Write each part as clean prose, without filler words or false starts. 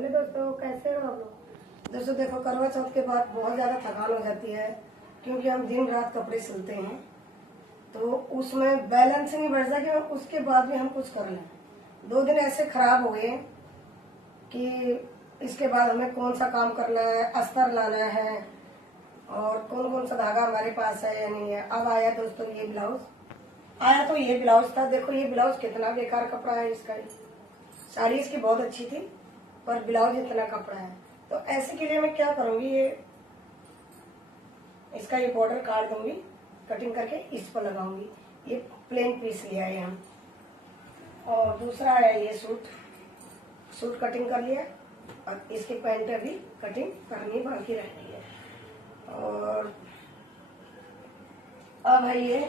Hello दोस्तों, कैसे हो आप लोग। दोस्तों देखो, करवा चौथ के बाद बहुत ज्यादा थकान हो जाती है क्योंकि हम दिन रात कपड़े सिलते हैं, तो उसमें बैलेंस नहीं बैठता कि उसके बाद भी हम कुछ कर लें। 2 दिन ऐसे खराब हो गए कि इसके बाद हमें कौन सा काम करना है, अस्तर लाना है और कौन कौन सा धागा हमारे पास है या नहीं है। अब आया दोस्तों ये ब्लाउज आया, तो ये ब्लाउज था। देखो ये ब्लाउज कितना बेकार कपड़ा है इसका। साड़ी इसकी बहुत अच्छी थी पर ब्लाउज इतना कपड़ा है। तो ऐसे के लिए मैं क्या करूंगी, इसका ये बॉर्डर काट दूंगी, कटिंग करके इस पर लगाऊंगी। ये प्लेन पीस लिया है हम। और दूसरा है ये सूट कटिंग कर लिया और इसकी पैंट अभी कटिंग करनी बाकी रह गई है। और अब है ये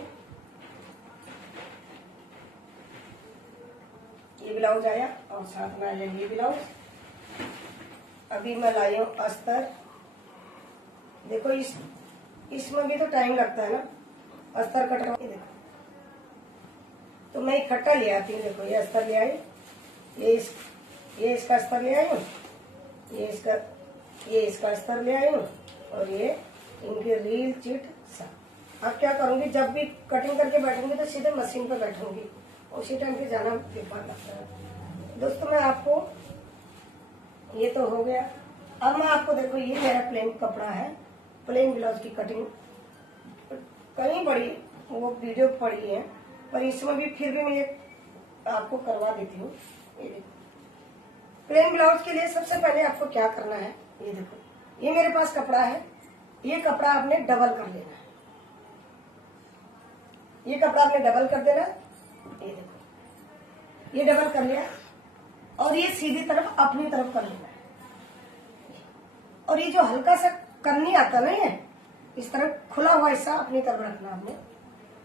ब्लाउज आया और साथ में आया ये ब्लाउज। अभी मैं लाई हूँ अस्तर। देखो इसमें भी तो टाइम लगता है ना, अस्तर कटवा के। देखो तो मैं इकट्ठा ले आती हूँ। देखो ये अस्तर ले आई, ये इसका अस्तर ले आई हूँ, ये इसका अस्तर ले आई हूँ और ये इनकी रील चिट सब। अब क्या करूंगी, जब भी कटिंग करके बैठूंगी तो सीधे मशीन पर बैठूंगी, उसी टाइम पे जाना बेकार लगता है। दोस्तों मैं आपको, ये तो हो गया। अब मैं आपको, देखो ये मेरा प्लेन कपड़ा है, प्लेन ब्लाउज की कटिंग कहीं बड़ी वो वीडियो पड़ी है, पर इसमें भी फिर भी मैं आपको करवा देती हूँ। ये देखो प्लेन ब्लाउज के लिए सबसे पहले आपको क्या करना है, ये देखो ये मेरे पास कपड़ा है, ये कपड़ा आपने डबल कर लेना है। ये कपड़ा आपने डबल कर देना। ये देखो ये डबल कर लिया और ये सीधी तरफ अपनी तरफ कर लेना है। और ये जो हल्का सा करनी आता नहीं है, इस तरह खुला हुआ हिस्सा अपनी तरफ रखना आपने।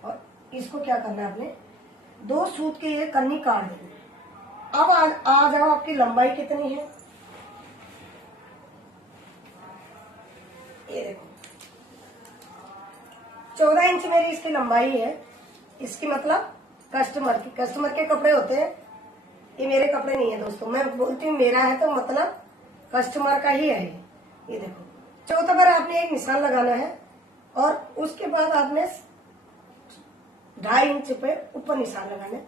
और इसको क्या करना है, आपने 2 सूत के ये कन्नी काट देनी है। अब आ जाओ आपकी लंबाई कितनी है। ये देखो 14 इंच मेरी इसकी लंबाई है। इसकी मतलब कस्टमर के कपड़े होते हैं, ये मेरे कपड़े नहीं है दोस्तों। मैं बोलती हूँ मेरा है तो मतलब कस्टमर का ही है ये देखो चौथा पर आपने एक निशान लगाना है और उसके बाद आपने 2.5 इंच पे ऊपर निशान लगाना है।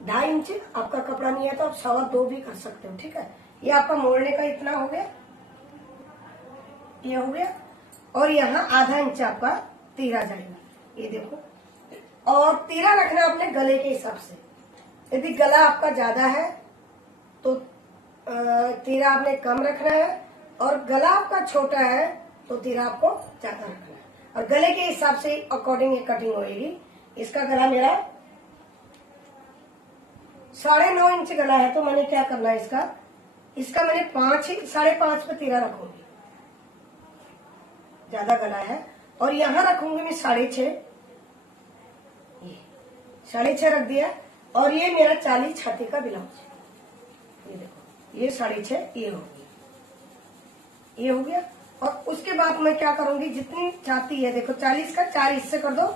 2.5 इंच आपका कपड़ा नहीं है तो आप 2.25 भी कर सकते हो, ठीक है। ये आपका मोड़ने का इतना हो गया, ये हो गया। और यहाँ आधा इंच आपका तीरा जाएगा, ये देखो। और तीरा रखना अपने गले के हिसाब से। यदि गला आपका ज्यादा है तो तीरा आपने कम रखना है, और गला आपका छोटा है तो तीरा आपको ज्यादा रखना है। और गले के हिसाब से अकॉर्डिंग ये कटिंग होगी। इसका गला मेरा 9.5 इंच गला है, तो मैंने क्या करना है, इसका मैंने 5.5 पे तीरा रखूंगी। ज्यादा गला है और यहां रखूंगी मैं 6.5। 6.5 रख दिया। और ये मेरा 40 छाती का ब्लाउज, ये देखो ये 6.5 ये हो गया, ये हो गया। और उसके बाद मैं क्या करूंगी, जितनी छाती है देखो 40 का 4 हिस्से कर दो।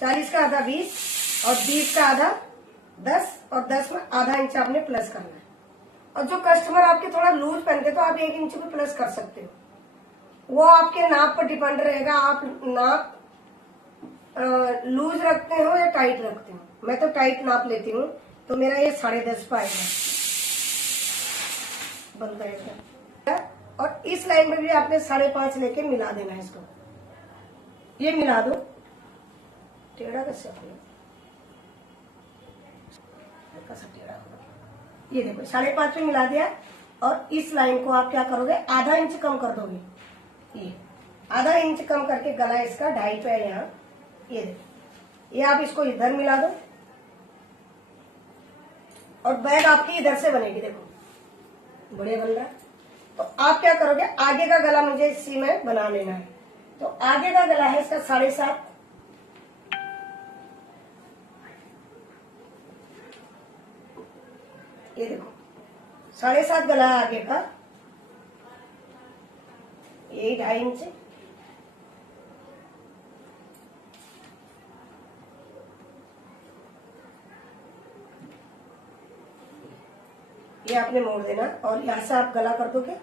40 का आधा 20 और 20 का आधा 10 और 10 में आधा इंच आपने प्लस करना है। और जो कस्टमर आपके थोड़ा लूज पहनते तो आप 1 इंच भी प्लस कर सकते हो, वो आपके नाप पर डिपेंड रहेगा। आप नाप लूज रखते हो या टाइट रखते हो। मैं तो टाइट नाप लेती हूँ, तो मेरा ये 10.5 पे आएगा, बनता है। और इस लाइन में भी आपने 5.5 लेके मिला देना है इसको। ये मिला दो, टेढ़ा कैसे अपने टेढ़ा होगा। ये देखो 5.5 पे मिला दिया। और इस लाइन को आप क्या करोगे, आधा इंच कम कर दोगे। ये आधा इंच कम करके गला इसका 2.5 पे है यहाँ। ये देखो ये आप इसको इधर मिला दो और बैग आपकी इधर से बनेगी। देखो बढ़िया बन रहा है। तो आप क्या करोगे, आगे का गला मुझे इसी में बना लेना है। तो आगे का गला है इसका 7.5। ये देखो 7.5 गला है आगे का, ये 2.5 इंच। ये आपने मोड़ देना और यहाँ से आप गला कर दोगे।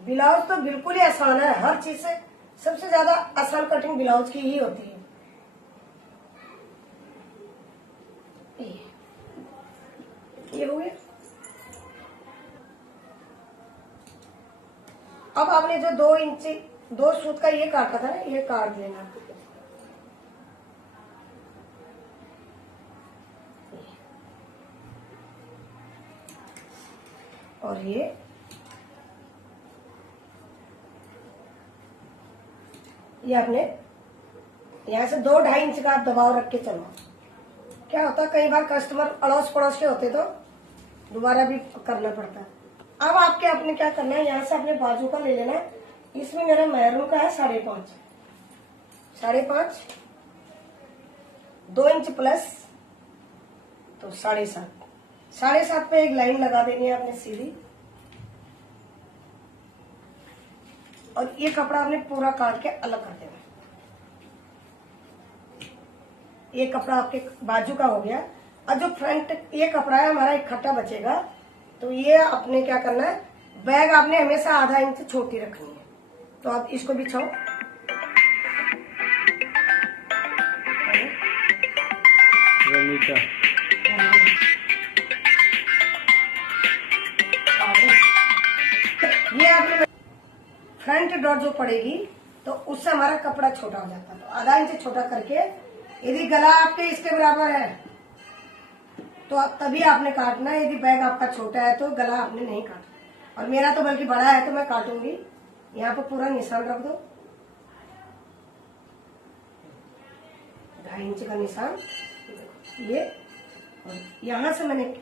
ब्लाउज तो बिल्कुल ही आसान है, हर चीज से सबसे ज्यादा आसान कटिंग ब्लाउज की ही होती है। ये हो गया। अब आपने जो 2 इंच 2 सूत का ये काटा था ना, ये काट देना। और ये आपने यहाँ से 2-2.5 इंच का दबाव रख के चलो। क्या होता है कई बार कस्टमर अड़ोस पड़ोस के होते तो दोबारा भी करना पड़ता है। अब आपके अपने क्या करना है, यहाँ से अपने बाजू का ले लेना है। इसमें मेरा मैरून का है 5.5 2 इंच प्लस तो 7.5 पे एक लाइन लगा देनी है आपने सीधी। और ये कपड़ा आपने पूरा काट के अलग कर देना। ये कपड़ा आपके बाजू का हो गया। और जो फ्रंट ये कपड़ा है हमारा इकट्ठा बचेगा, तो ये आपने क्या करना है, बैग आपने हमेशा आधा इंच छोटी रखनी है। तो आप इसको बिछाओ। ये आपने फ्रंट डॉट जो पड़ेगी तो उससे हमारा कपड़ा छोटा हो जाता है। तो आधा इंच छोटा करके, यदि गला आपके इसके बराबर है तो आप तभी आपने काटना है। यदि बैग आपका छोटा है तो गला आपने नहीं काटना। और मेरा तो बल्कि बड़ा है तो मैं काटूंगी। यहाँ पर पूरा निशान रख दो, 2.5 इंच का निशान ये। और यहाँ से मैंने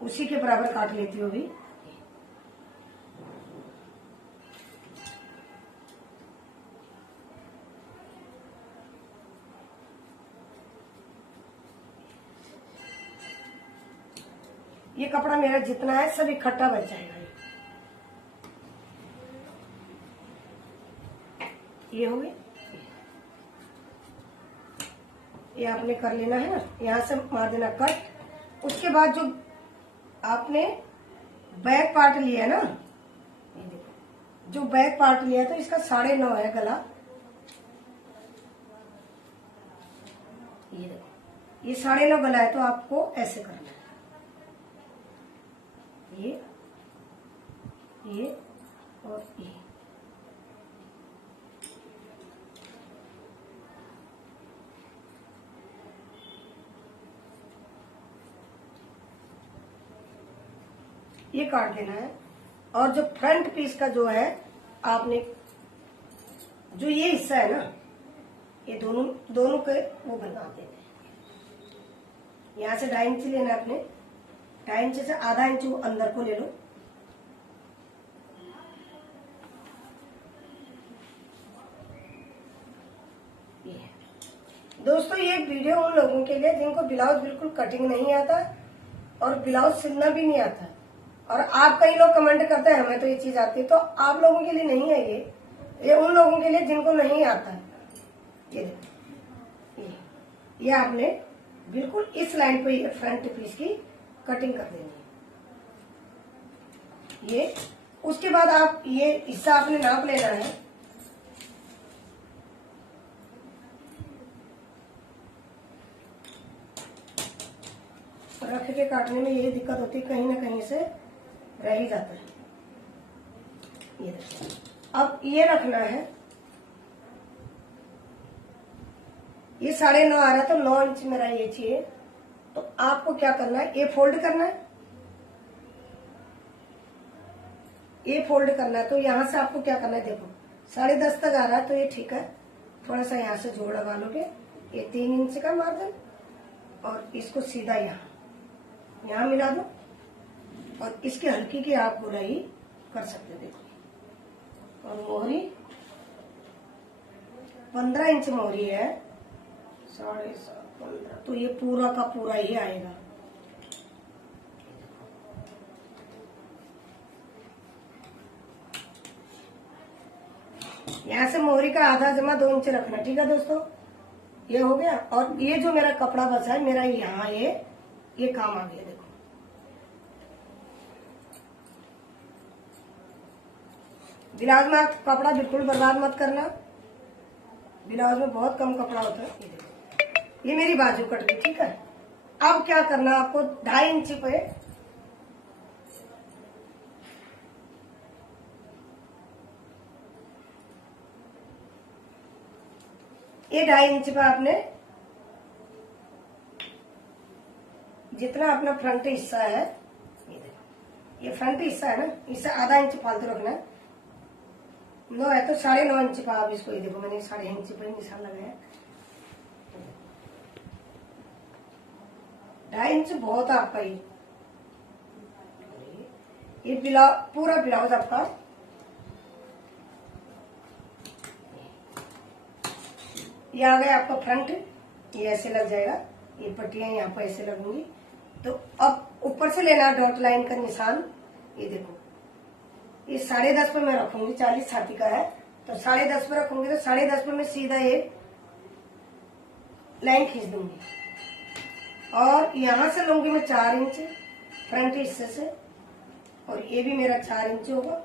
उसी के बराबर काट लेती हूँ अभी। ये कपड़ा मेरा जितना है सब इकट्ठा बच जाएगा। ये हो गया। ये आपने कर लेना है ना, यहाँ से मार देना कट। उसके बाद जो आपने बैक पार्ट लिया ना, ये देखो जो बैक पार्ट लिया तो इसका 9.5 है गला। ये देखो ये 9.5 गला है तो आपको ऐसे करना है। ये और ये काट देना है। और जो फ्रंट पीस का जो है आपने जो ये हिस्सा है ना, ये दोनों के वो बना देना है। यहाँ से 2.5 इंच लेना है आपने, 2.5 इंच से आधा इंच वो अंदर को ले लो। दोस्तों ये वीडियो उन लोगों के लिए जिनको ब्लाउज बिल्कुल कटिंग नहीं आता और ब्लाउज सिलना भी नहीं आता। और आप कई लोग कमेंट करते हैं हमें तो ये चीज आती है, तो आप लोगों के लिए नहीं है ये उन लोगों के लिए जिनको नहीं आता है। ये देखो ये आपने बिल्कुल इस लाइन पे फ्रंट पीस की कटिंग कर देनी है। ये उसके बाद आप ये हिस्सा आपने नाप लेना है। रख के काटने में ये दिक्कत होती है, कहीं ना कहीं से रह ही जाता है। ये देखो अब ये रखना है। ये 9.5 आ रहा तो 9 इंच मेरा ये चाहिए। तो आपको क्या करना है, ये फोल्ड करना है। ये फोल्ड करना है तो यहां से आपको क्या करना है, देखो 10.5 तक आ रहा है तो ये ठीक है। थोड़ा सा यहां से जोड़ लगा लोगे, ये 3 इंच का मार्जिन और इसको सीधा यहाँ मिला दो। और इसकी हल्की की आप गोलाई कर सकते, देखो। और मोहरी 15 इंच मोहरी है, 7.5 15 तो ये पूरा का पूरा ही आएगा। यहाँ से मोहरी का आधा जमा 2 इंच रखना, ठीक है दोस्तों। ये हो गया। और ये जो मेरा कपड़ा बचा है मेरा यहाँ ये काम आ गया, देखो ब्लाउज में आप कपड़ा बिल्कुल बर्बाद मत करना, ब्लाउज में बहुत कम कपड़ा होता है। ये मेरी बाजू कट गई, ठीक है। अब क्या करना आपको, 2.5 इंच पे ये 2.5 इंच पे आपने जितना अपना फ्रंट हिस्सा है, ये फ्रंट हिस्सा है ना, इससे आधा इंच फालतू रखना है। 9 है तो 9.5 इंच का आप इसको, ये देखो मैंने 9.5 इंच पे निशान लगाया। 2.5 इंच बहुत है आपका ये ब्लाउज, पूरा ब्लाउज आपका ये आ गया आपका फ्रंट। ये ऐसे लग जाएगा, ये पट्टियां यहाँ पर ऐसे लगूंगी। तो अब ऊपर से लेना डॉट लाइन का निशान, ये देखो ये 10.5 पे मैं रखूंगी, 40 छाती का है तो 10.5 पे रखूंगी, तो 10.5 पे मैं सीधा ये लाइन खींच दूंगी और यहां से लूंगी मैं 4 इंच फ्रंट हिस्से से, और ये भी मेरा 4 इंच होगा।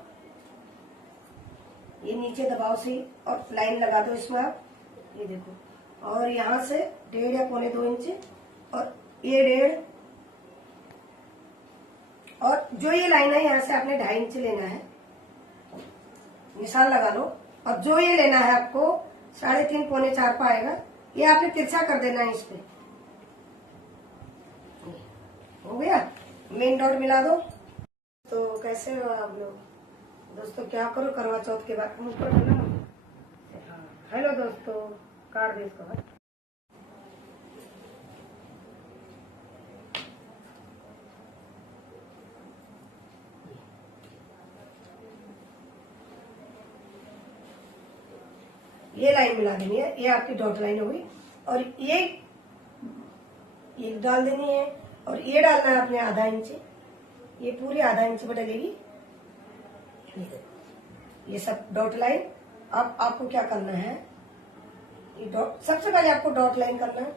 ये नीचे दबाव से ही और लाइन लगा दो इसमें आप, ये देखो, और यहां से 1.5 या 1.25 इंच, और ये 1.5, और जो ये लाइन है यहाँ से आपने 2.5 इंच लेना है, निशान लगा लो। और जो ये लेना है आपको 3.5 पौने 4 पे आएगा, ये आपने तिरछा कर देना है इस पे। हो गया, मेन डॉट मिला दो। तो कैसे हो आप लोग दोस्तों, क्या करो करवा चौथ के बाद ऊपर है ना। हेलो दोस्तों, काट दे इसको। ये लाइन मिला देनी है, ये आपकी डॉट लाइन होगी, और ये डाल देनी है, और ये डालना है आपने 1/2 इंच, ये पूरी 1/2 इंच पे डलेगी ये सब डॉट लाइन। अब आपको क्या करना है, ये डॉट, सबसे पहले आपको डॉट लाइन करना है।